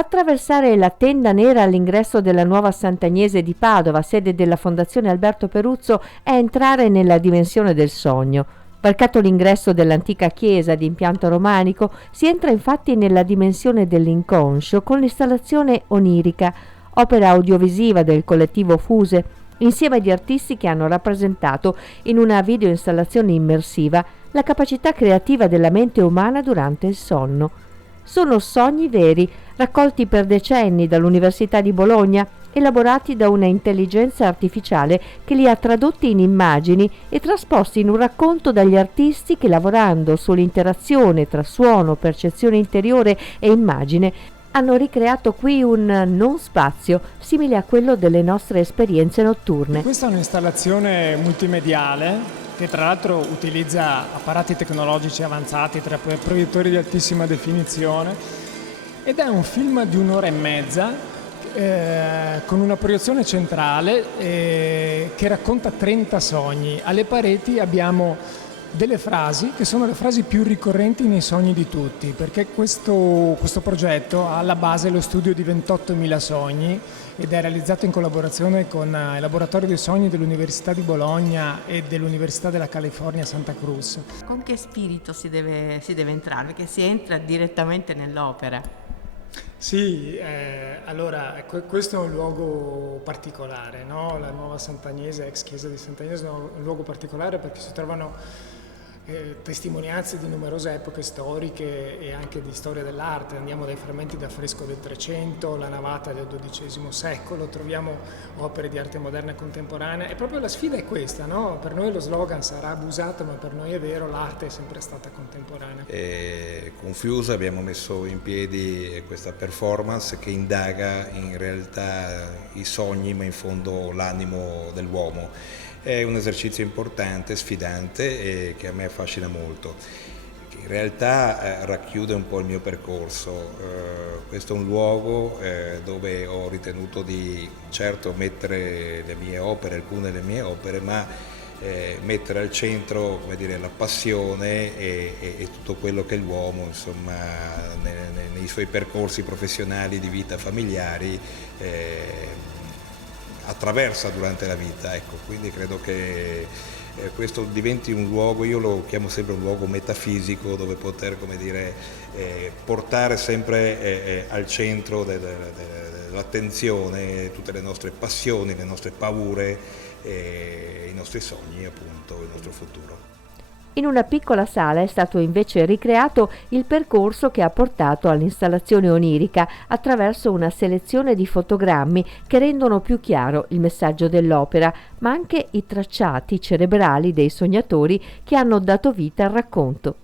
Attraversare la tenda nera all'ingresso della nuova Sant'Agnese di Padova, sede della Fondazione Alberto Peruzzo, è entrare nella dimensione del sogno. Varcato l'ingresso dell'antica chiesa di impianto romanico, si entra infatti nella dimensione dell'inconscio con l'installazione onirica, opera audiovisiva del collettivo Fuse, insieme di artisti che hanno rappresentato in una videoinstallazione immersiva la capacità creativa della mente umana durante il sonno. Sono sogni veri, raccolti per decenni dall'Università di Bologna, elaborati da una intelligenza artificiale che li ha tradotti in immagini e trasposti in un racconto dagli artisti che, lavorando sull'interazione tra suono, percezione interiore e immagine, hanno ricreato qui un non spazio simile a quello delle nostre esperienze notturne. Questa è un'installazione multimediale che tra l'altro utilizza apparati tecnologici avanzati, tra proiettori di altissima definizione, ed è un film di 1 ora e mezza con una proiezione centrale che racconta 30 sogni. Alle pareti abbiamo delle frasi che sono le frasi più ricorrenti nei sogni di tutti, perché questo progetto ha alla base lo studio di 28.000 sogni ed è realizzato in collaborazione con il Laboratorio dei Sogni dell'Università di Bologna e dell'Università della California Santa Cruz. Con che spirito si deve entrare? Perché si entra direttamente nell'opera. Sì, allora questo è un luogo particolare, no? La nuova Sant'Agnese, ex chiesa di Sant'Agnese, è un luogo particolare perché si trovano testimonianze di numerose epoche storiche e anche di storia dell'arte. Andiamo dai frammenti d'affresco del Trecento, la navata del XII secolo, troviamo opere di arte moderna e contemporanea, e proprio la sfida è questa, no? Per noi lo slogan sarà abusato, ma per noi è vero, l'arte è sempre stata contemporanea. Con Fuse abbiamo messo in piedi questa performance che indaga in realtà i sogni, ma in fondo l'animo dell'uomo. È un esercizio importante, sfidante e che a me affascina molto, che in realtà racchiude un po' il mio percorso. Questo è un luogo dove ho ritenuto di certo mettere le mie opere, alcune delle mie opere, ma mettere al centro, come dire, la passione e tutto quello che l'uomo, insomma, nei suoi percorsi professionali, di vita, familiari, attraversa durante la vita, ecco. Quindi credo che questo diventi un luogo, io lo chiamo sempre un luogo metafisico, dove poter, come dire, portare sempre al centro dell'attenzione tutte le nostre passioni, le nostre paure, i nostri sogni, appunto, il nostro futuro. In una piccola sala è stato invece ricreato il percorso che ha portato all'installazione onirica attraverso una selezione di fotogrammi che rendono più chiaro il messaggio dell'opera, ma anche i tracciati cerebrali dei sognatori che hanno dato vita al racconto.